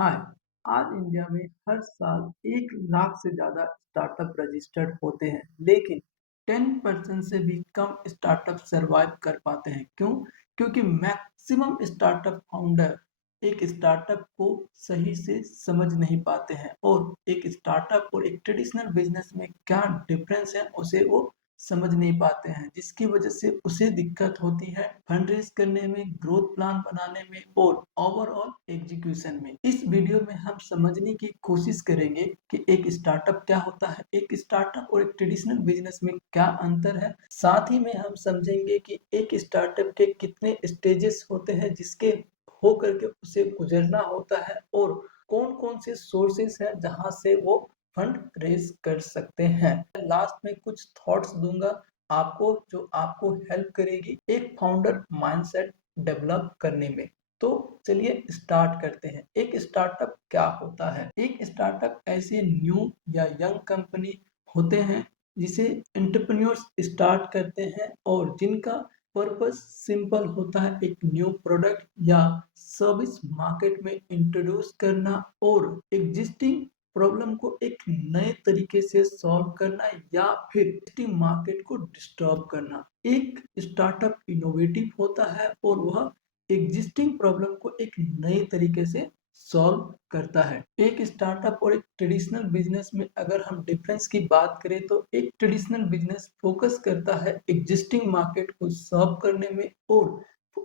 हाय। आज इंडिया में हर साल 1 लाख से ज़्यादा स्टार्टअप रजिस्टर्ड होते हैं, लेकिन 10% से भी कम स्टार्टअप सरवाइव कर पाते हैं। क्यों? क्योंकि मैक्सिमम स्टार्टअप फाउंडर एक स्टार्टअप को सही से समझ नहीं पाते हैं और एक स्टार्टअप और एक ट्रेडिशनल बिजनेस में क्या डिफरेंस है उसे वो समझ नहीं पाते हैं, जिसकी वजह से उसे दिक्कत होती है फंड रेज करने में, ग्रोथ प्लान बनाने में और ओवरऑल एग्जीक्यूशन में। इस वीडियो में हम समझने की कोशिश करेंगे कि एक स्टार्टअप क्या होता है, एक स्टार्टअप और एक ट्रेडिशनल बिजनेस में क्या अंतर है। साथ ही में हम समझेंगे कि एक स्टार्टअप के कितने स्टेजेस होते हैं जिसके हो करके उसे गुजरना होता है और कौन कौन से सोर्सेस हैं जहां से वो फंड रेज कर सकते हैं। लास्ट में कुछ थॉट्स दूंगा आपको जो आपको हेल्प करेगी एक फाउंडर माइंडसेट डेवलप करने में। तो चलिए स्टार्ट करते हैं। एक स्टार्टअप क्या होता है? एक स्टार्टअप ऐसे न्यू या यंग कंपनी होते हैं जिसे एंटरप्रेन्योर्स स्टार्ट करते हैं और जिनका पर्पस सिंपल होता है, एक न्यू प्रोडक्ट या सर्विस मार्केट में इंट्रोड्यूस करना और एग्जिस्टिंग प्रॉब्लम को एक नए तरीके से सॉल्व करना या फिर एग्जिस्टिंग मार्केट को डिस्टर्ब करना। एक स्टार्टअप इनोवेटिव होता है और वह एग्जिस्टिंग प्रॉब्लम को एक नए तरीके से सॉल्व करता है। एक स्टार्टअप और एक ट्रेडिशनल बिजनेस में अगर हम डिफरेंस की बात करें तो एक ट्रेडिशनल बिजनेस फोकस करता है एग्जिस्टिंग मार्केट को सर्व करने में और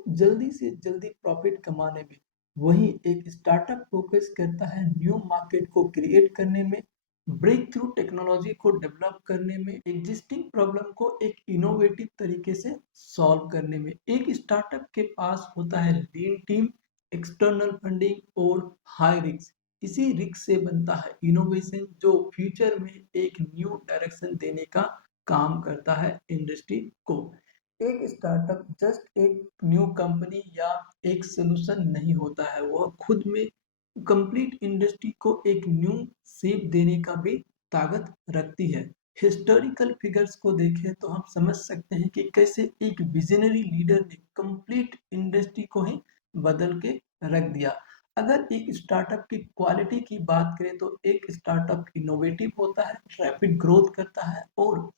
जल्दी से जल्दी प्रॉफिट कमाने में। वहीं एक स्टार्टअप फोकस करता है न्यू मार्केट को क्रिएट करने में, ब्रेक थ्रू टेक्नोलॉजी को डेवलप करने में, एग्जिस्टिंग प्रॉब्लम को एक इनोवेटिव तरीके से सॉल्व करने में। एक स्टार्टअप के पास होता है लीन टीम, एक्सटर्नल फंडिंग और हाई रिस्क। इसी रिस्क से बनता है इनोवेशन जो फ्यूचर में एक न्यू डायरेक्शन देने का काम करता है इंडस्ट्री को। एक स्टार्टअप जस्ट एक न्यू कंपनी या एक सोल्यूशन नहीं होता है, वह खुद में कंप्लीट इंडस्ट्री को एक न्यू शेप देने का भी ताकत रखती है। हिस्टोरिकल फिगर्स को देखें तो हम समझ सकते हैं कि कैसे एक विजनरी लीडर ने कंप्लीट इंडस्ट्री को ही बदल के रख दिया। अगर एक स्टार्टअप की क्वालिटी की बात करें तो एक स्टार्टअप इनोवेटिव होता है, रैपिड ग्रोथ करता है और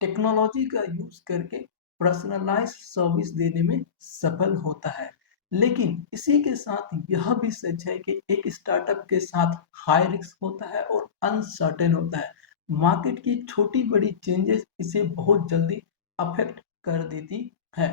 टेक्नोलॉजी का यूज करके पर्सनलाइज सर्विस देने में सफल होता है। लेकिन इसी के साथ यह भी सच है कि एक स्टार्टअप के साथ हाई रिस्क होता है और अनसर्टेन होता है। मार्केट की छोटी बड़ी चेंजेस इसे बहुत जल्दी अफेक्ट कर देती है।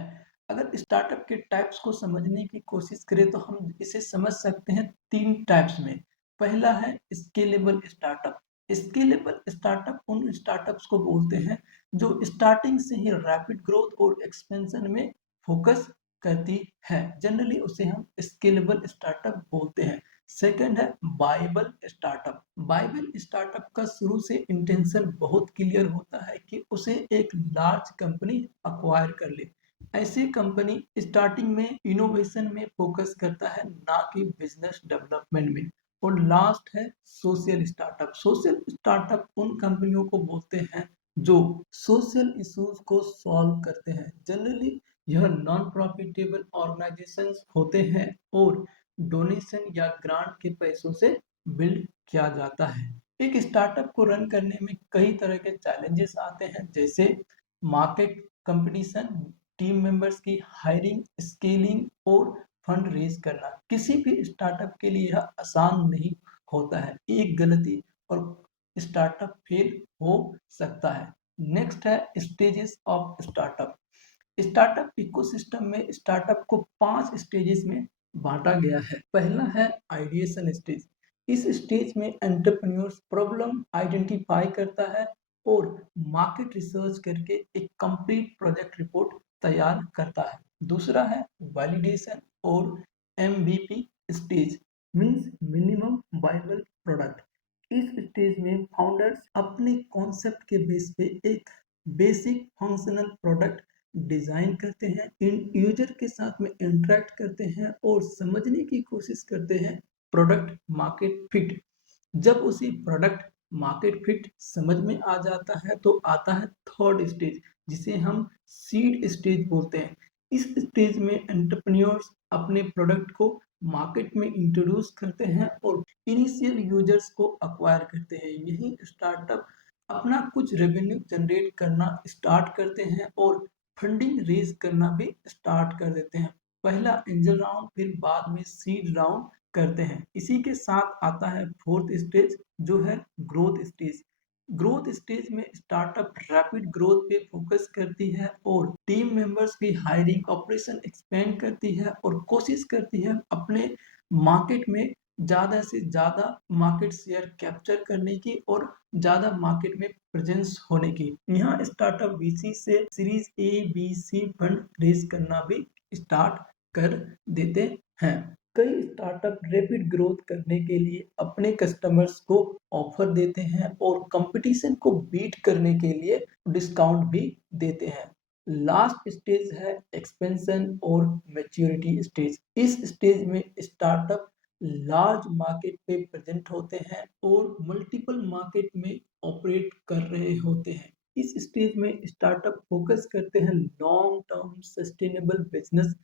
अगर स्टार्टअप के टाइप्स को समझने की कोशिश करें तो हम इसे समझ सकते हैं 3 टाइप्स में। पहला है स्केलेबल स्टार्टअप। स्केलेबल स्टार्टअप उन स्टार्टअप्स को बोलते हैं जो स्टार्टिंग से ही रैपिड ग्रोथ और एक्सपेंशन में फोकस करती है। जनरली उसे हम स्केलेबल स्टार्टअप बोलते हैं। सेकंड है बाइबल स्टार्टअप। बाइबल स्टार्टअप का शुरू से इंटेंशन बहुत क्लियर होता है कि उसे एक लार्ज कंपनी अक्वायर कर ले। ऐसी कंपनी स्टार्टिंग में इनोवेशन में फोकस करता है, ना कि बिजनेस डेवलपमेंट में। और लास्ट है सोशल स्टार्टअप। सोशल स्टार्टअप उन कंपनियों को बोलते हैं जो सोशल इश्यूज को सॉल्व करते हैं। जनरली यह नॉन प्रॉफिटेबल ऑर्गेनाइजेशंस होते हैं और डोनेशन या ग्रांट के पैसों से बिल्ड किया जाता है। एक स्टार्टअप को रन करने में कई तरह के चैलेंजेस आते हैं, जैसे मार्केट कंपटीशन, टीम मेंबर्स की हायरिंग, स्केलिंग और फंड रेज करना। किसी भी स्टार्टअप के लिए यह आसान नहीं होता है। एक गलती और स्टार्टअप फेल हो सकता है। नेक्स्ट है stages of startup. Startup ecosystem में स्टार्टअप को 5 स्टेजेस में बांटा गया है। पहला है आइडिएशन स्टेज। इस स्टेज में एंटरप्रेन्योर्स प्रॉब्लम आइडेंटिफाई करता है और मार्केट रिसर्च करके एक कंप्लीट प्रोजेक्ट रिपोर्ट तैयार करता है। दूसरा है वैलिडेशन और MVP stage, means minimum viable product. इस स्टेज में फाउंडर्स अपने कॉन्सेप्ट के बेस पे एक बेसिक फंक्शनल प्रोडक्ट डिजाइन करते हैं, इन यूजर के साथ में इंटरेक्ट करते हैं और समझने की कोशिश करते हैं प्रोडक्ट मार्केट फिट। जब उसी प्रोडक्ट मार्केट फिट समझ में आ जाता है तो आता है थर्ड स्टेज, जिसे हम सीड स्टेज बोलते हैं। इस स्टेज में एंटरप्रेन्योर्स अपने प्रोडक्ट को मार्केट में इंट्रोड्यूस करते हैं और इनिशियल यूजर्स को अक्वायर करते हैं। यही स्टार्टअप अपना कुछ रेवेन्यू जनरेट करना स्टार्ट करते हैं और फंडिंग रेज करना भी स्टार्ट कर देते हैं। पहला एंजल राउंड, फिर बाद में सीड राउंड करते हैं। इसी के साथ आता है फोर्थ स्टेज, जो है ग्रोथ स्टेज। ग्रोथ स्टेज में स्टार्टअप रैपिड ग्रोथ पे फोकस करती है और टीम मेंबर्स की हायरिंग, ऑपरेशन एक्सपेंड करती है और कोशिश करती है अपने मार्केट में ज़्यादा से ज़्यादा मार्केट शेयर कैप्चर करने की और ज़्यादा मार्केट में प्रेजेंस होने की। यहाँ स्टार्टअप वीसी से series A B C fund raise करना भी स्टार्ट कर देते हैं। कई स्टार्टअप रैपिड ग्रोथ करने के लिए अपने कस्टमर्स को ऑफर देते हैं और कंपटीशन को बीट करने के लिए डिस्काउंट भी देते हैं। लास्ट स्टेज है एक्सपेंशन और मैच्योरिटी स्टेज। इस स्टेज में स्टार्टअप लार्ज मार्केट पे प्रेजेंट होते हैं और मल्टीपल मार्केट में ऑपरेट कर रहे होते हैं। इस स्टेज में स्टार्टअप फोकस करते हैं long term sustainable business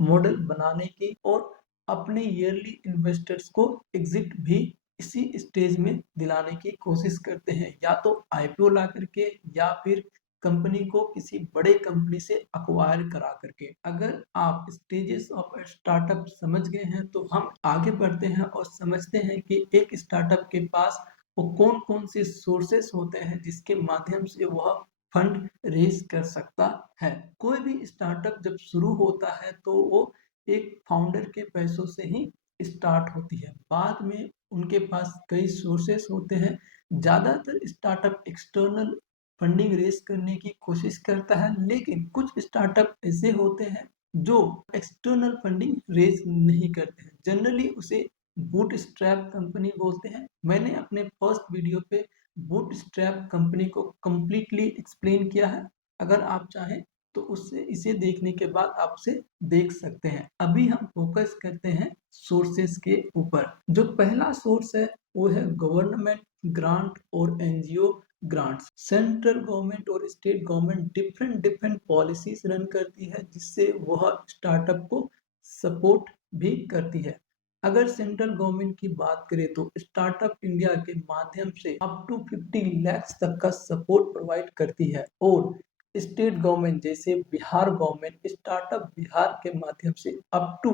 model बनाने की और अपने ईयरली इन्वेस्टर्स को एग्जिट भी इसी स्टेज में दिलाने की कोशिश करते हैं, या तो आईपीओ ला करके या फिर कंपनी को किसी बड़े कंपनी से अक्वायर करा करके। अगर आप स्टेजेस ऑफ स्टार्टअप समझ गए हैं तो हम आगे बढ़ते हैं और समझते हैं कि एक स्टार्टअप के पास वो कौन कौन से सोर्सेस होते हैं जिसके माध्यम से वह फंड रेज कर सकता है। कोई भी स्टार्टअप जब शुरू होता है तो वो एक फाउंडर के पैसों से ही स्टार्ट होती है। बाद में उनके पास कई सोर्सेस होते हैं। ज़्यादातर स्टार्टअप एक्सटर्नल फंडिंग रेज करने की कोशिश करता है, लेकिन कुछ स्टार्टअप ऐसे होते हैं जो एक्सटर्नल फंडिंग रेज नहीं करते हैं। जनरली उसे बूटस्ट्रैप कंपनी बोलते हैं। मैंने अपने फर्स्ट वीडियो पे बूटस्ट्रैप कंपनी को कंप्लीटली एक्सप्लेन किया है। अगर आप चाहें तो उससे इसे देखने के बाद आप उसे देख सकते हैं। अभी हम फोकस करते हैं सोर्सेस के ऊपर। जो पहला सोर्स है वो है गवर्नमेंट ग्रांट और एनजीओ ग्रांट्स। सेंट्रल गवर्नमेंट और state government different different policies run करती है जिससे वह स्टार्टअप को सपोर्ट भी करती है। अगर सेंट्रल गवर्नमेंट की बात करें तो स्टार्टअप इंडिया के माध्यम से अप टू 50 लाख तक का सपोर्ट प्रोवाइड करती है और स्टेट गवर्नमेंट जैसे बिहार गवर्नमेंट स्टार्टअप बिहार के माध्यम से अप टू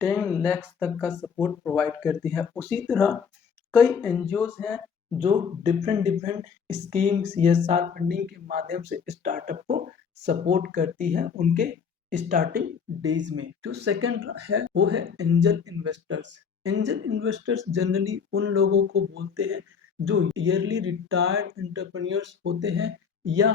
10 लाख तक का सपोर्ट प्रोवाइड करती है। उसी तरह कई एनजीओ हैं जो different different scheme CSR funding के माध्यम से स्टार्टअप को सपोर्ट करती है उनके स्टार्टिंग डेज में। जो सेकंड है वो है angel investors. Angel investors generally उन लोगों को बोलते हैं जो ईयरली रिटायर्ड एंटरप्रेन्योर्स होते हैं या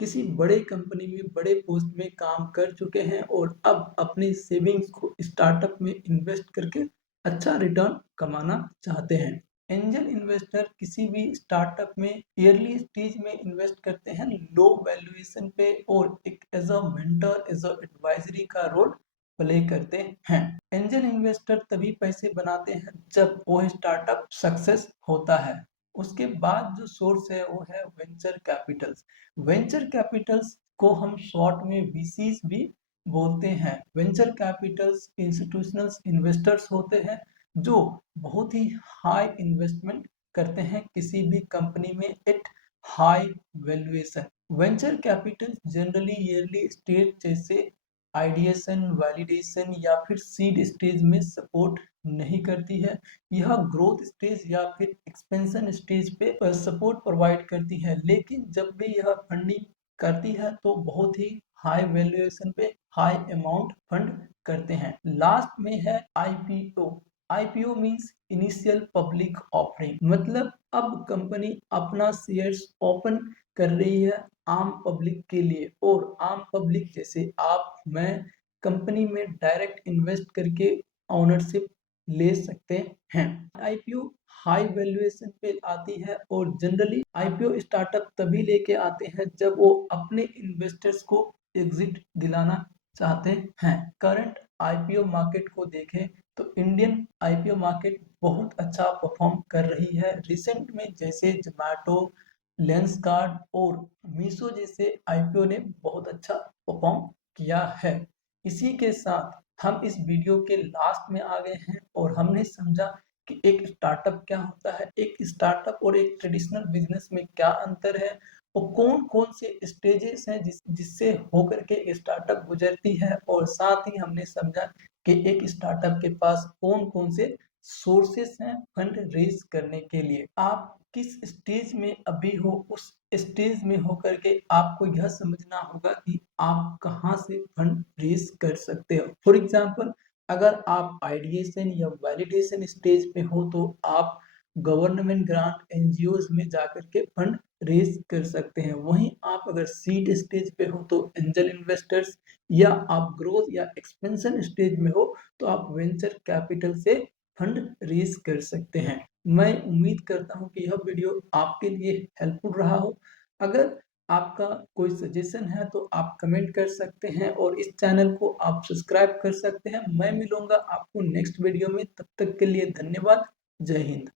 किसी बड़े कंपनी में बड़े पोस्ट में काम कर चुके हैं और अब अपनी सेविंग्स को स्टार्टअप में इन्वेस्ट करके अच्छा रिटर्न कमाना चाहते हैं। एंजल इन्वेस्टर किसी भी स्टार्टअप में ईयरली स्टेज में इन्वेस्ट करते हैं लो वैल्यूएशन पे और एक as a mentor as a advisory का रोल प्ले करते हैं। एंजल इन्वेस्टर तभी पैसे बनाते हैं जब वो स्टार्टअप सक्सेस होता है। उसके बाद जो सोर्स है वो है वेंचर कैपिटल्स। वेंचर कैपिटल्स को हम शॉर्ट में वीसीज भी बोलते हैं। वेंचर कैपिटल्स इंस्टीट्यूशनल इन्वेस्टर्स होते हैं जो बहुत ही हाई इन्वेस्टमेंट करते हैं किसी भी कंपनी में at high valuation. Venture capital generally yearly stage जैसे आइडिएशन, वैलिडेशन या फिर सीड स्टेज में सपोर्ट नहीं करती है। यह ग्रोथ स्टेज या फिर एक्सपेंशन स्टेज पे सपोर्ट प्रोवाइड करती है, लेकिन जब भी यह फंडिंग करती है तो बहुत ही हाई वैल्यूएशन पे हाई अमाउंट फंड करते हैं। लास्ट में है IPO. IPO means initial public offering, मतलब अब कंपनी अपना शेयर्स ओपन कर रही है आम पब्लिक के लिए और आम पब्लिक जैसे आप मैं कंपनी में डायरेक्ट इन्वेस्ट करके ओनरशिप ले सकते हैं। आईपीओ हाई वैल्यूएशन पे आती है और जनरली आईपीओ स्टार्टअप तभी लेके आते हैं जब वो अपने इन्वेस्टर्स को एग्जिट दिलाना चाहते हैं। करंट आईपीओ मार्केट को देखें तो इंडियन आईपीओ मार्केट बहुत अच्छा परफॉर्म कर रही है। रिसेंट में जैसे जोमेटो, लेंसकार्ट और मीशो जैसे आईपीओ ने बहुत अच्छा परफॉर्म किया है। इसी के साथ हम इस वीडियो के लास्ट में आ गए हैं और हमने समझा कि एक स्टार्टअप क्या होता है, एक स्टार्टअप और एक ट्रेडिशनल बिजनेस में क्या अंतर है और कौन-कौन से स्टेजेस हैं जिससे होकर के स्टार्टअप गुजरती है, और साथ ही हमने समझा कि एक स्टार्टअप के पास कौन-कौन से सोर्सेस हैं फंड रेज करने के लिए। आप किस स्टेज में अभी हो, उस स्टेज में होकर के आपको यह समझना होगा कि आप कहाँ से फंड रेज कर सकते हो। फॉर एग्जाम्पल, अगर आप आइडिएशन या वैलिडेशन स्टेज पे हो तो आप गवर्नमेंट ग्रांट एनजीओज में जाकर के फंड रेज कर सकते हैं। वहीं आप अगर सीड स्टेज पे हो तो एंजल इन्वेस्टर्स, या आप ग्रोथ या एक्सपेंशन स्टेज में हो तो आप वेंचर कैपिटल से फंड रेज कर सकते हैं। मैं उम्मीद करता हूँ कि यह वीडियो आपके लिए हेल्पफुल रहा हो। अगर आपका कोई सजेशन है तो आप कमेंट कर सकते हैं और इस चैनल को आप सब्सक्राइब कर सकते हैं। मैं मिलूंगा आपको नेक्स्ट वीडियो में, तब तक के लिए धन्यवाद। जय हिंद।